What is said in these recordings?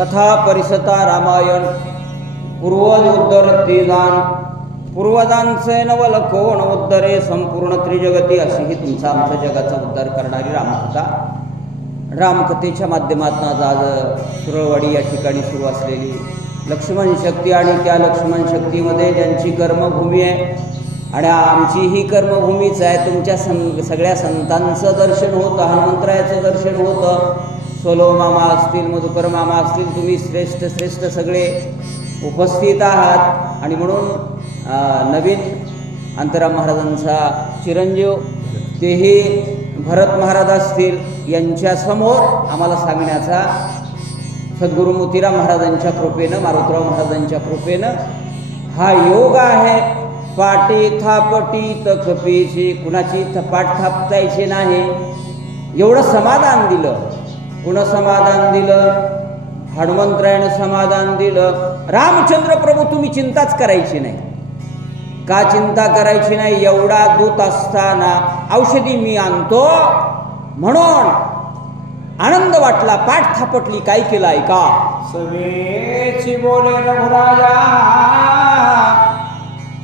कथा परिसता रामायण पूर्वज उद्धरती जाण पूर्वजांचे नवल कोण उद्धरे संपूर्ण त्रिजगती अशी ही तुमचा आमच्या जगाचा उद्धार करणारी रामकथा. रामकथेच्या माध्यमातून आज सुरळवाडी या ठिकाणी सुरू असलेली लक्ष्मण शक्ती आणि त्या लक्ष्मण शक्तीमध्ये ज्यांची कर्मभूमी आहे आणि आमची ही कर्मभूमीच आहे. तुमच्या सगळ्या संतांचं दर्शन होतं, हनुमंतरायाचं दर्शन होतं. सोलो मामा असतील, मधुकर मामा असतील, तुम्ही श्रेष्ठ सगळे उपस्थित आहात. आणि म्हणून नवीन अंतराम महाराजांचा चिरंजीव तेही भरत महाराज असतील यांच्यासमोर आम्हाला सांगण्याचा सद्गुरू मोतीराम महाराजांच्या कृपेनं, मारुतराव महाराजांच्या कृपेनं हा योग आहे. पाटी थापटी तखपीची, कुणाची पाठ थापतायची नाही. एवढं समाधान दिलं. कुणं समाधान दिलं? हनुमंतरायानं समाधान दिलं. रामचंद्र प्रभू तुम्ही चिंताच करायची नाही. का चिंता करायची नाही? एवढा दूत असताना औषधी मी आणतो म्हणून आनंद वाटला. पाठ थापटली. काय केलं ऐका. सवेची बोले रघुराजा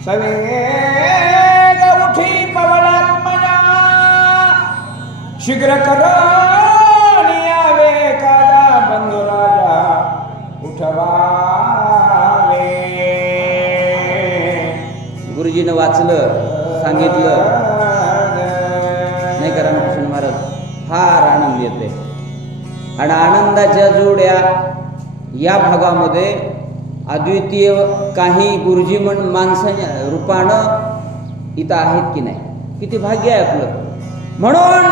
सवेग उठी पवनात्मजा शीघ्र करून यावे काला बंधुराजा उठवावे. गुरुजीनं वाचलं, सांगितलं नाही का? रामकृष्ण महाराज फार आनंद येते आणि आनंदाच्या जोड्या या भागामध्ये अद्वितीय काही गुरुजी माणसाच्या रूपानं इथं आहेत की नाही? किती भाग्य आहे आपलं. म्हणून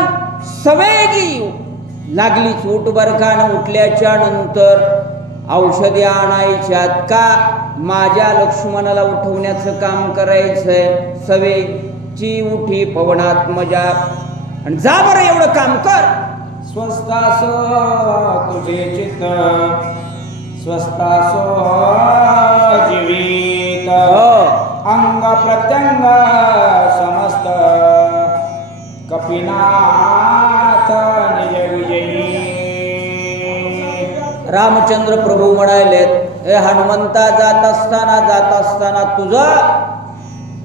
सवेगी लागलीच उठ बरकानं. उठल्याच्या नंतर औषधी आणायच्यात का? माझ्या लक्ष्मणाला उठवण्याचं काम करायचंय. सवेची उठी पवनात्मजा आणि जा बरं एवढं काम कर. स्वस्तासो तुझे चित्त स्वस्तासो जीवित अंग प्रत्यंग समस्त कपिनाथ निज विजयी. रामचंद्र प्रभू म्हणालेत, हे हनुमंता जात असताना तुझं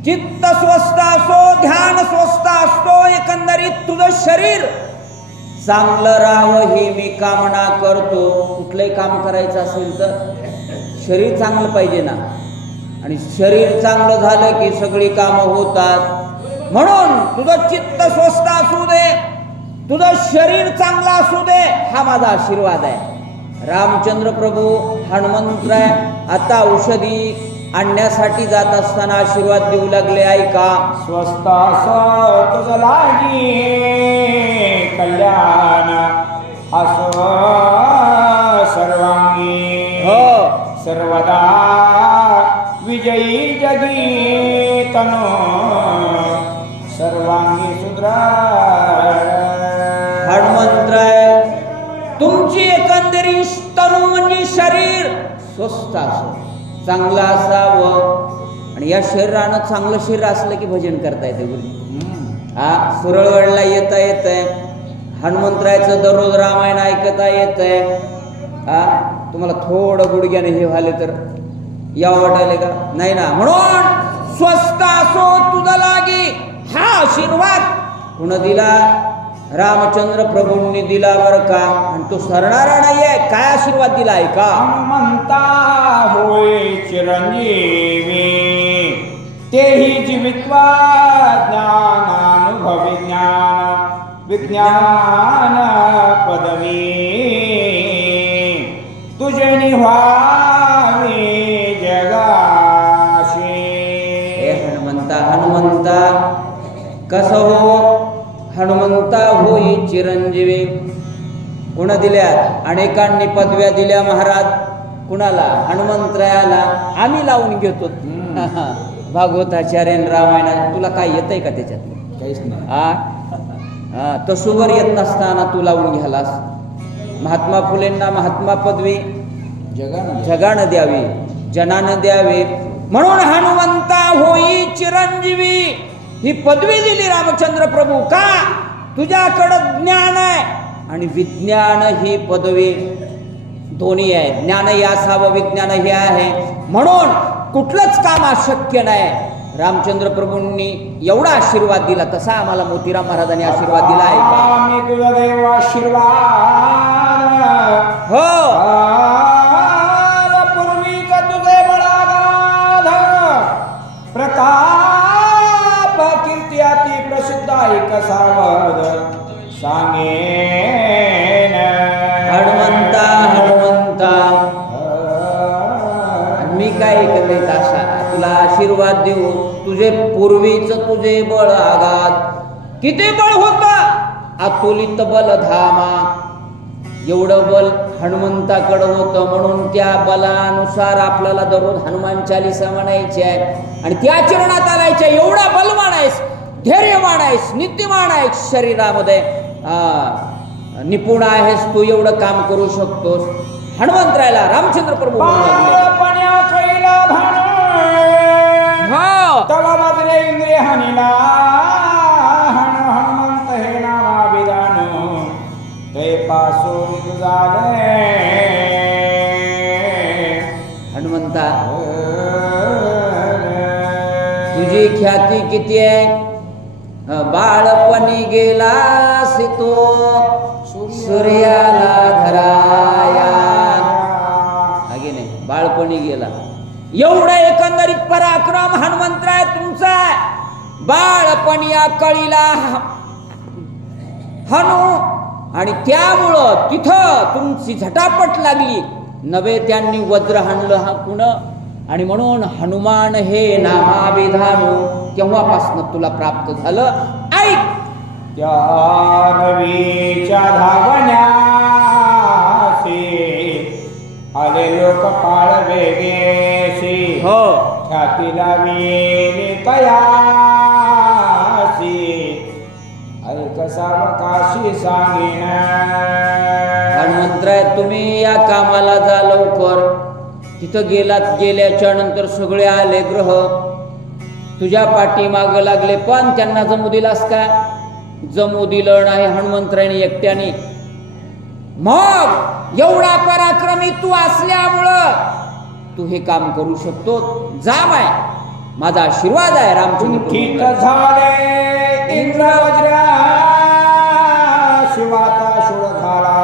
चित्त स्वस्थ असो, ध्यान स्वस्थ असतो, एकंदरीत तुझं शरीर चांगलं राहावं ही मी कामना करतो. कुठलंही काम करायचं असेल तर शरीर चांगलं पाहिजे ना. आणि शरीर चांगलं झालं की सगळी कामं होतात. म्हणून तुझं चित्त स्वस्थ असू दे, तुझं शरीर चांगलं असू दे, हा माझा आशीर्वाद आहे. रामचंद्र प्रभू हनुमंतराय आता औषधी आणण्यासाठी जात असताना आशीर्वाद देऊ लागले. ऐका. स्वस्तास तुझ लागी कल्याण असो सर्वांगी सर्वदा विजयी जगी तनो सर्वांगी सुद्रा. हनुमंतराय तुमची एकंदरी तनु म्हणजे शरीर स्वस्थ असो, चांगलं असावं. आणि या शरीरानं चांगलं शरीर असलं की भजन करता येते. गुरुजी सुरळवडला येता येतंय. हनुमंतरायचं दररोज रामायण ऐकता येतंय. तुम्हाला थोडं गुडघ्याने हे व्हाले तर या वाटायला का नाही ना. म्हणून स्वस्त असो तुझा लागी हा आशीर्वाद कुणं दिला? रामचंद्र प्रभूंनी दिला बरं का. आणि तो सरणारा नाहीये. काय आशीर्वाद दिला ऐका. हनुमंता होय चिरंजीवी तेही जीवित्वा ज्ञानानुभवी विज्ञान पदवी तुझे निव्हावे जगाशी. हे हनुमंता कसं हो? हनुमंता होई चिरंजीवी. कुणा दिल्यात? अनेकांनी पदव्या दिल्या महाराज. कुणाला? हनुमंतरायाला. आम्ही लावून घेतो. भागवताचार्य रामायणात तुला काय येतंय का त्याच्यात? काहीच नाही. तसुवर येत नसताना तू लावून घ्यालास. महात्मा फुलेंना महात्मा पदवी जगानं द्यावी, जनानं द्यावी. म्हणून हनुमंता होई चिरंजीवी ही पदवी दिली रामचंद्र प्रभू. का? तुझ्याकडं ज्ञान आहे आणि विज्ञान ही पदवी दोन्ही आहे, ज्ञानही असावं विज्ञान हे आहे, म्हणून कुठलंच काम अशक्य नाही. रामचंद्र प्रभूंनी एवढा आशीर्वाद दिला, तसा आम्हाला मोतीराम महाराजांनी आशीर्वाद दिला आहे का? मी तुझा देव आशीर्वाद हो. पूर्वीच तुझे बळागाध प्रताप कीर्ती अति प्रसिद्ध ऐक सावध सांगेन हनुमंता हनुमंता, आणि मी काय ऐकले असा तुला आशीर्वाद देऊ. तुझे पूर्वीच तुझे बळ आघात, किती बळ होता, अतुलित बल धामा. एवढं बल हनुमंताकडं होतं, म्हणून त्या बलानुसार आपल्याला दररोज हनुमान चालीसा म्हणायची आहे आणि त्या चरणात आणायच्या. एवढा बलवान आहेस, धैर्यवान आहेस, नीतिमान आहेस, शरीरामध्ये निपुण आहेस, तू एवढं काम करू शकतोस. हनुमंतरायला रामचंद्र प्रभू म्हणू लागले, हो, तवा मात्र इंद्रिय हानीला हनुमंत हे नामाभिधान ते पासून झाले. हनुमंता तुझी ख्याती किती आहे. बाळपणी गेलास तो सूर्याला धराया. हागे नाही, बाळपणी गेला. एवढं एकंदरीत पराक्रम हनुमंतराय तुमचा. बाळपणी कळीला हनु, आणि त्यामुळं तिथं तुमची झटापट लागली. नवे त्यांनी वज्र हाणलं हा कुण, आणि म्हणून हनुमान हे नामाभिधानू तेव्हापासून तुला प्राप्त झालं. ऐक, त्या रवीच्या धावण्यासी आले लोक पाळ वेगेसी. हो, ख्यातीला वेली तयासी ऐक सावकाशी सांगेन. हनुमंतराय तुम्ही या कामाला जा लवकर. तिथं गेल्याच्या नंतर सगळे आले ग्रह तुझ्या पाठीमाग लागले, पण त्यांना जमू दिलास का? जमू दिलं नाही हनुमंतरायने एकट्याने. मग एवढा पराक्रमी तू असल्यामुळं तू हे काम करू शकतो. जा माय, माझा आशीर्वाद आहे. रामचंद्र झाले इंद्रवज्रा शिवाचा शूळ झाला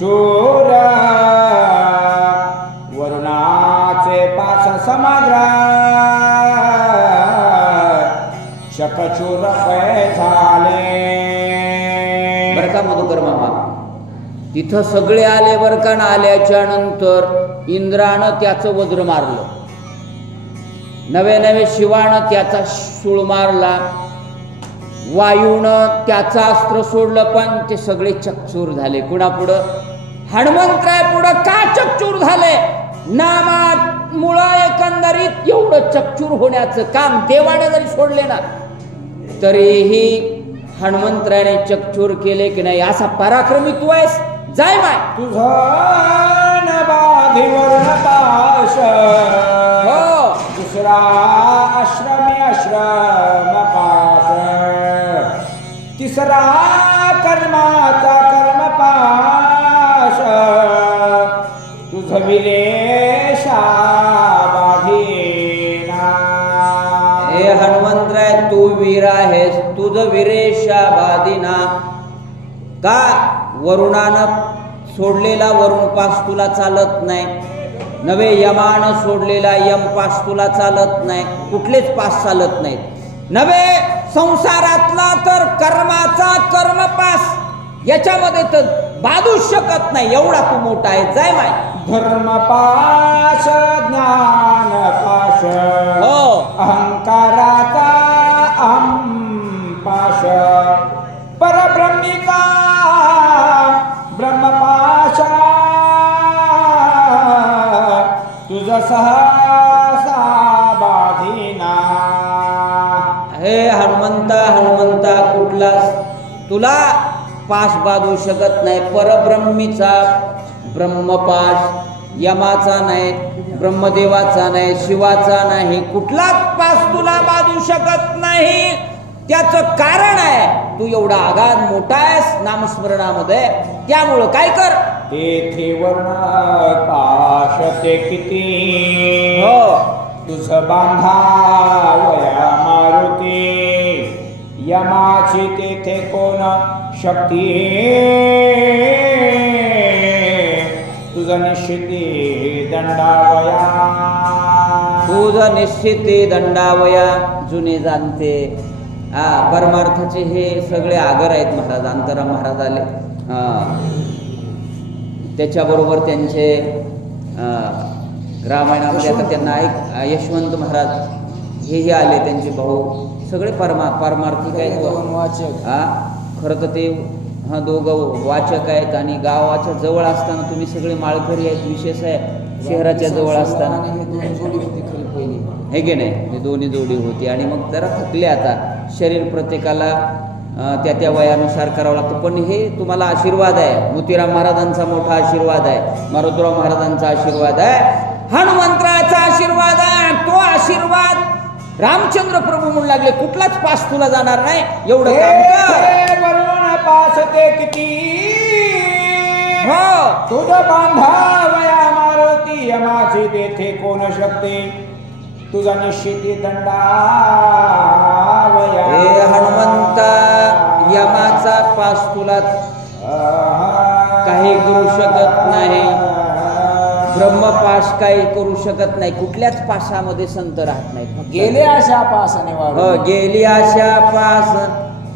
चोर. वरुणाचे पाच समाग्रा शकचूर झाले. बरं का मधुकर मामा, तिथं सगळे आले बरं का. आल्याच्या नंतर इंद्रानं त्याचं वज्र मारलं, नवे शिवानं त्याचा शूळ मारला, वायूनं त्याचं अस्त्र सोडलं, पण ते सगळे चकचूर झाले. कुणापुढं? हनुमंतराय पुढं. का चकचूर झाले? नामामुळं एकंदरीत एवढं चकचूर होण्याचं काम देवाने जरी सोडले ना, तरीही हनुमंतरायाने चकचूर केले की नाही. असा पराक्रमी तू आहेस. जाय माय, तुझा बाधीवर नताश. हो, दुसरा आश्रमी आश्रम पाश. तिसरा कर्माचा कर्म पाश. तुझ विलेशा बाधीना. हे हनुमंतराय तू वीर आहेस, तुझं वीरेशा बादिना. का? वरुणानं सोडलेला वरुण पास तुला चालत नाही, नवे यमानं सोडलेला यम पास तुला चालत नाही, कुठलेच पास चालत नाहीत. नवे संसारातला तर कर्माचा कर्म पास याच्यामध्ये तर बाधूच शकत नाही. एवढा तू मोठा आहे. जाय माय. धर्म पाश ज्ञान पाश. हो, अहंकाराचा अहम पाश. परब्रह्मिका ब्रह्मपाश. तुझ सहसा बाधीना. हे हनुमंता कुठलाच तुला पाश बांधू शकत नाही. परब्रह्मीचा ब्रह्मपाश, यमाचा नाही, ब्रह्मदेवाचा नाही, शिवाचा नाही, कुठलाच पास तुला बांधू शकत नाही. त्याचं कारण आहे तू एवढा आगाध मोठा आहेस नामस्मरणामध्ये. त्यामुळं काय कर, तेथे वर्ण पाशते किती हो तुझ बांधावया मारुती यमाची तेथे कोण शक्ती तुझ निश्चिती दंडावया तुझ निश्चिती दंडावया जुने जाणते. परमार्थाचे हे सगळे आगर आहेत महाराज. अंतराम महाराज आले, त्याच्याबरोबर त्यांचे रामायणामध्ये आता त्यांना यशवंत महाराज हेही आले, त्यांचे भाऊ सगळे पारमार्थिक आहेत. खरं तर ते दोघं वाचक आहेत आणि गावाच्या जवळ असताना तुम्ही सगळे माळकरी आहेत. विशेष आहे शहराच्या जवळ असताना हे की नाही, हे दोन्ही जोडी होती. आणि मग जरा थकले, आता शरीर प्रत्येकाला त्या त्या वयानुसार करावं लागतं. पण हे तुम्हाला आशीर्वाद आहे, मोतीराम महाराजांचा मोठा आशीर्वाद आहे, मारुतीराव महाराजांचा आशीर्वाद आहे, हनुमंतराचा आशीर्वाद आहे. तो आशीर्वाद रामचंद्र प्रभू म्हणू लागले, कुठलाच पास तुला जाणार नाही, एवढं काम कर. वरुण पासते किती हो तुझ बांधावया मारुती यमाची तेथे कोण शक्ती तुझा निश्चिती दंडावया. हे हनुमंता, यमाचा पास तुला काही करू शकत नाही, ब्रह्मपाश काही करू शकत नाही. कुठल्याच पाशामध्ये संत राहत नाही. गेले अशा पासाने हो गेली आशा पास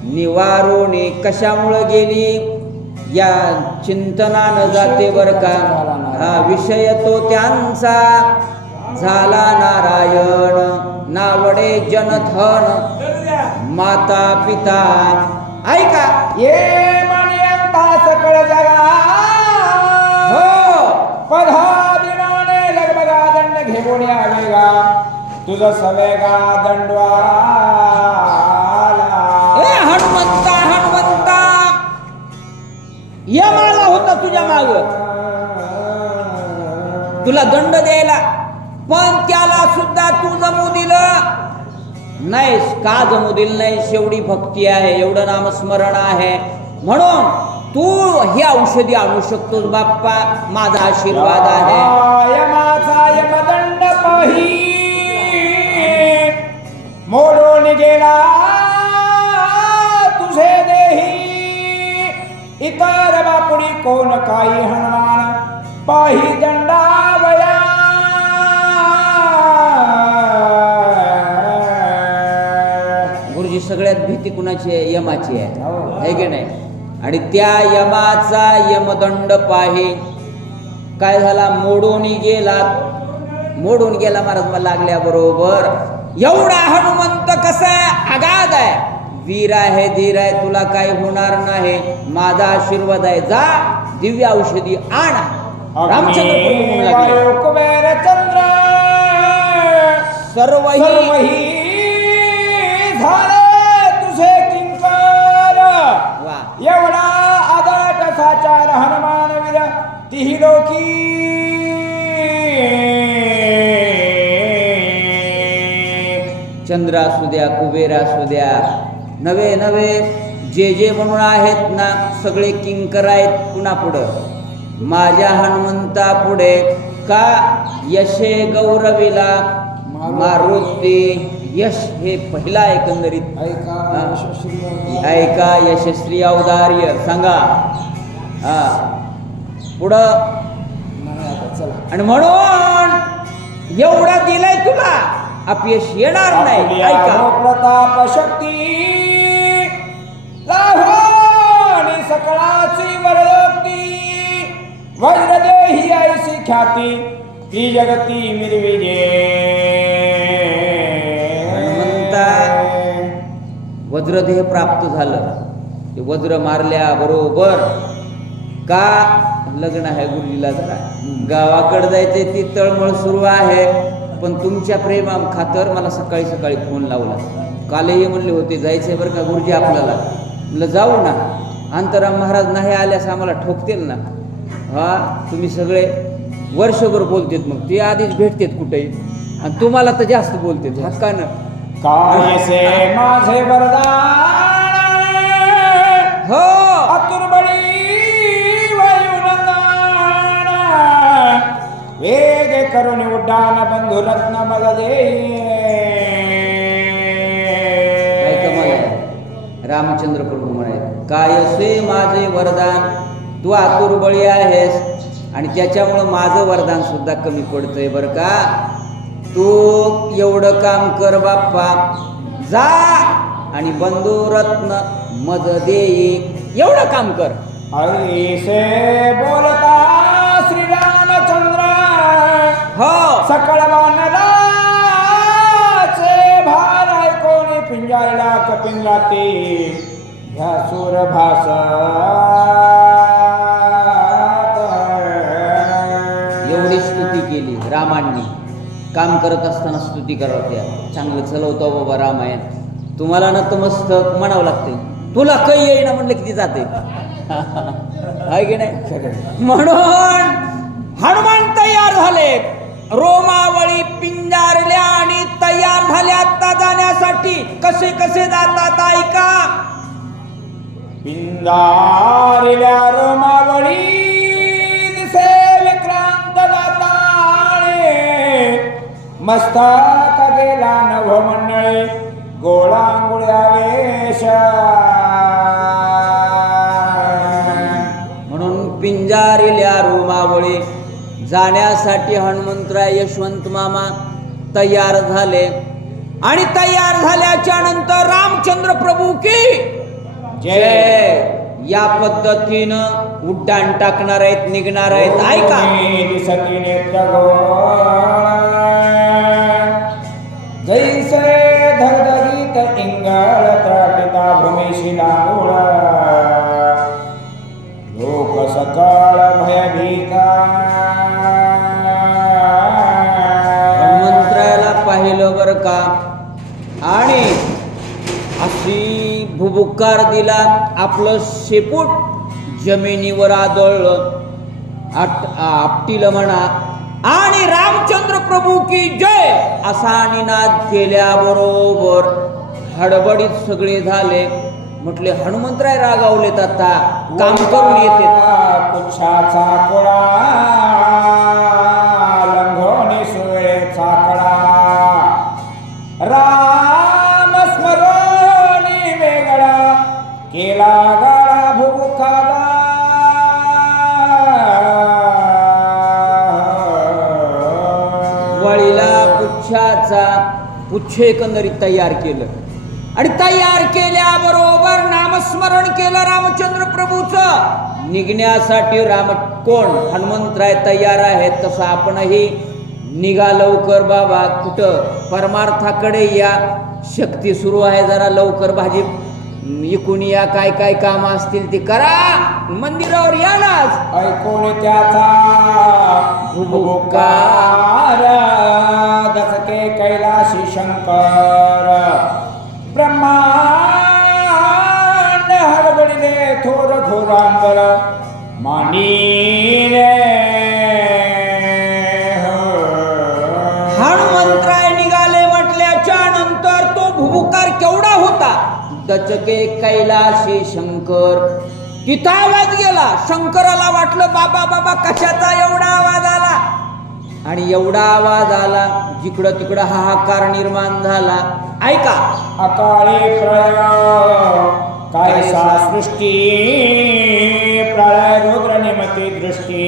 निवारून. कशामुळं गेली? या चिंतनानं जाते बर का. विषय तो त्यांचा झाला नारायण, नावडे जनधन माता पिता. ऐका ये म्हणता सकळ जगा हो पधादिनाने लगबगा दंड घेऊन यावेगा तुझं सवेगा दंडवाला. हनुमंता, हनुमंता यमाला होता तुझ्या माग तुला दंड द्यायला, पण त्याला सुद्धा तू जमू दिलं नाहीस. का जमू दिलं नाहीस? एवढी भक्ती आहे, एवढं नामस्मरण आहे, म्हणून तू ही औषधी आणू शकतोस बाप्पा. माझा आशीर्वाद आहे. यमाचा यमदंड पाही मोडून गेला तुझे देही, इतर बापुडी कोण काही हनुमान पाही दंडावया. गुरुजी सगळ्यात भीती कुणाची आहे? यमाची आहे की नाही. आणि त्या यमाचा यमदंड पाहे काय झाला? मोडून गेला. मोडून गेला महाराज मला लागल्याबरोबर. एवढा हनुमंत कसा आहे? अगाध आहे, वीर आहे, धीर आहे, तुला काय होणार नाही, माझा आशीर्वाद आहे. जा दिव्य औषधी आण. रामचंद्र प्रभू म्हणू लागले, कुबेर चंद्र सर्वही झाले तुझे किंकर. वा एवढा आदट साचार हनुमान वीर तिही लोकी. चंद्र असू द्या, कुबेर असू द्या, नवे नवे जे जे म्हणून आहेत ना, सगळे किंकर आहेत. पुन्हा पुढं माझ्या हनुमंता पुढे का यशे गौरविला मारुती. यश हे पहिला एकंदरीत ऐका यशस्वी औदार्य सांगा. पुढं आणि म्हणून एवढं दिलंय तुला, अपयश येणार नाही. ऐका प्रताप शक्ती लाभोनी सकळाची वरयोक्ती वज्रदेही ऐसी ख्याती ती जगती मिरविजे. हनुमंता वज्रदेह प्राप्त झालं. ते वज्र मारल्या बरोबर का लग्न आहे गुरुजीला, जरा गावाकडे जायचे, ती तळमळ सुरू आहे. पण तुमच्या प्रेमा खातर मला सकाळी सकाळी फोन लावला. कालही म्हणले होते जायचंय बरं का गुरुजी आपल्याला. म्हणलं जाऊ ना. अंतराम महाराज नाही आल्यास आम्हाला ठोकतील ना. तुम्ही सगळे वर्षभर बोलतेत, मग ते आधीच भेटतेत कुठेही, आणि तुम्हाला तर जास्त बोलतेत हक्कानं. कायसे माझे वरदान हो अतुर्बळी वयुनंदन करुणी उड्डाण बंधू रत्न मज देई. काय कमाल आहे. रामचंद्र प्रभू म्हणाले, काय असे माझे वरदान, तू आतुर बळी आहेस आणि त्याच्यामुळं माझं वरदान सुद्धा कमी पडतंय बरं का. तू एवढं काम कर बाप्पा, जा आणि बंधुरत्न मज देई, एवढं काम कर. ऐसे बोलता श्रीरामचंद्र हो सकळ वानराचे भार ऐकोनी पिंजाळला कपिंजाते ह्या सूरभास. एवढी स्तुती केली रामांनी. काम करत असताना स्तुती करावं, त्या चांगलं चलवतो बाबा रामायण. तुम्हाला ना तर मस्त म्हणावं लागते, तुला काही येईना म्हणलं किती जाते. आहे की नाही. म्हणून हनुमान तयार झाले, रोमावळी पिंजारल्या आणि तयार झाल्या आता जाण्यासाठी. कसे कसे जातात ऐका. पिंजारल्या रोमावळी दिसे विक्रांत दाताळे, मस्तक गेला नभ मंडळे गोळांगुळ्या वेश. म्हणून पिंजारील्या रोमावळी जाण्यासाठी हनुमंतराय यशवंत मामा तयार झाले. आणि तयार झाल्याच्या नंतर रामचंद्र प्रभू की जय या पद्धतीनं उड्डाण टाकणार आहेत, निघणार आहेत. ऐका. दिसती नेत्र जैसे धगधगीत इंगळ त्राटिता भूमीशी लांगुळ, लोक सकळ भयभीता. हनुमंतरायाला पाहिलं बरं का, आणि अशी भुभुकार दिला, आपलं शेपूट जमिनीवर आदळलं, आपटीलं म्हणा. आणि रामचंद्र प्रभू की जय असा निनाद केल्याबरोबर हडबडीत सगळे झाले. म्हटले हनुमंतराय रागावलेत, आता काम करून येते. पुच्छाचा कोळा लंघोनी सुळेचा कडा, राम स्मरोनी वेगळा केला गाळा भुबुकाला. वळीला पुच्छ एकंदरीत तयार केलं. आणि तयार केल्याबरोबर नामस्मरण केलं रामचंद्र प्रभूचं. निघण्यासाठी कोण हनुमंतराय तयार आहेत, तसं आपणही निघा लवकर बाबा. कुठं परमार्थाकडे या, शक्ती सुरू आहे, जरा लवकर भाजी इकून या, काय काय काम असतील ते करा, मंदिरावर या नाच. ऐकून त्याचा भुभुकार दसके कैलाशी शंकर, ब्रह्मांड हडबडिले थोर घोरांगर मांडीले. हनुमंतराय निघाले म्हटल्याच्या नंतर तो भुभुकार केवढा होता. दचके कैलाशी शंकर, तिथं आवाज गेला. शंकराला वाटलं बाबा बाबा कशाचा एवढा आवाज आला. आणि एवढा आवाज आला, जिकडं तिकडं हाहाकार निर्माण झाला. ऐका. अकाळी प्रळय कायसा सृष्टी, प्रळय रुद्र निमती दृष्टी,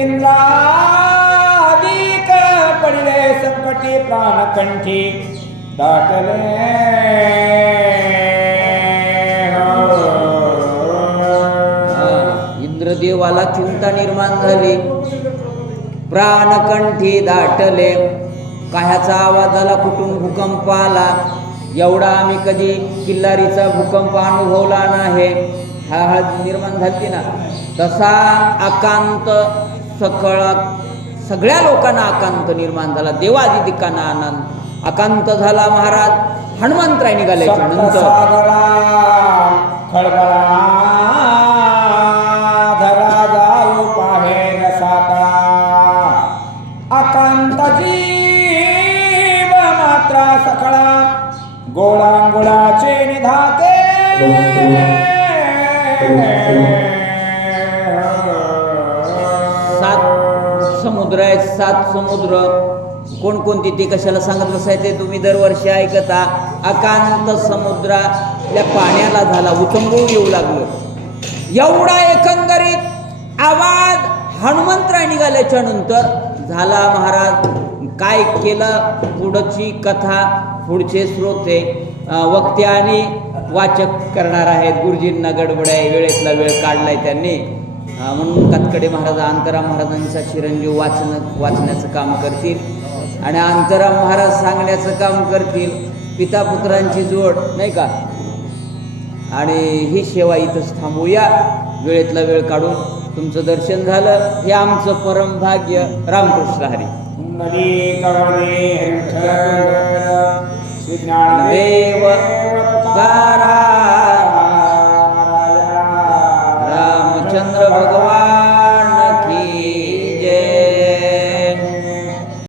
इंद्रादिक पडले संकटी प्राणकंठी दाटले. इंद्रदेवाला चिंता निर्माण झाली, प्राणकंठी दाटले. काह्याचा आवाज आला, कुठून भूकंप आला. एवढा आम्ही कधी किल्लारीचा भूकंप अनुभवला नाही. हळहळ निर्माण झाली ना, तसा आकांत सगळ्या लोकांना आकांत निर्माण झाला. देवादिदिकांना आनंद आकांत झाला. महाराज हनुमंतराय निघाल्याच्या नंतर खळबळा धरा जाऊ पाहे साता, आकांत जीव मात्रा सकळा गोळांगुळाचे निधाते. सात समुद्राचे 7 समुद्र कोणकोणती ते कशाला सांगत बसायचे तुम्ही दरवर्षी ऐकता. अकांत समुद्रातल्या पाण्याला झाला उचंबळून येऊ लागलं. एवढा एकंदरीत आवाज हनुमंतराय निघाल्याच्या नंतर झाला. महाराज काय केलं, पुढची कथा पुढचे श्रोते वक्ते आणि वाचक करणार आहेत. गुरुजींना गडबड आहे, वेळेतला वेळ काढलाय त्यांनी, म्हणून कातकडे महाराज अंतराम महाराजांचा चिरंजीव वाचण्याचं काम करतील आणि अंतराम महाराज सांगण्याचं काम करतील. पिता पुत्रांची जोड नाही का. आणि ही सेवा इथंच थांबूया. वेळेतला वेळ काढून तुमचं दर्शन झालं हे आमचं परम भाग्य. रामकृष्ण हरी. श्री ज्ञानदेव देव तुकाराम